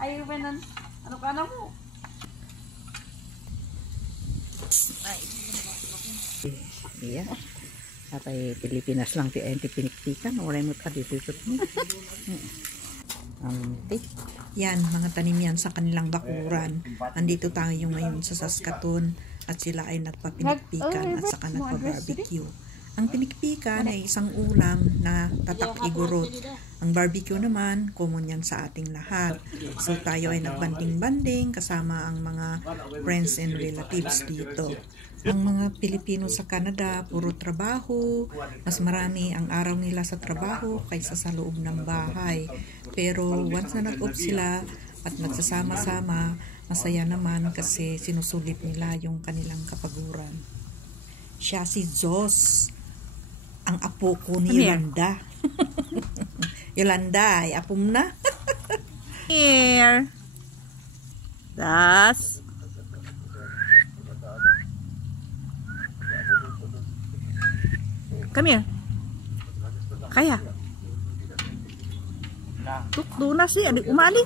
Ay, Benan, ano ka na mo? Ay. Iya. Atay Pilipinas lang ti enti pinikpikan. Wala mo ka dito mo. Yan, mga tanim yan sa kanilang bakuran. Nandito tayo ngayon sa Saskatoon at sila ay nagpapinikpikan at saka nagpa-barbecue. Ang pinikpikan ay isang ulam na tatak igurot. Ang barbecue naman, common yan sa ating lahat. So tayo ay nagbanding-banding kasama ang mga friends and relatives dito. Ang mga Pilipino sa Canada, puro trabaho. Mas marami ang araw nila sa trabaho kaysa sa loob ng bahay. Pero once na nag-off sila at nagsasama-sama, masaya naman kasi sinusulit nila yung kanilang kapaguran. Siya si Jos, ang apo ko ni Yolanda. Yolanda, ay apom na. Here. Das. Come here. Kaya. Tukdo na siya. Adik umali.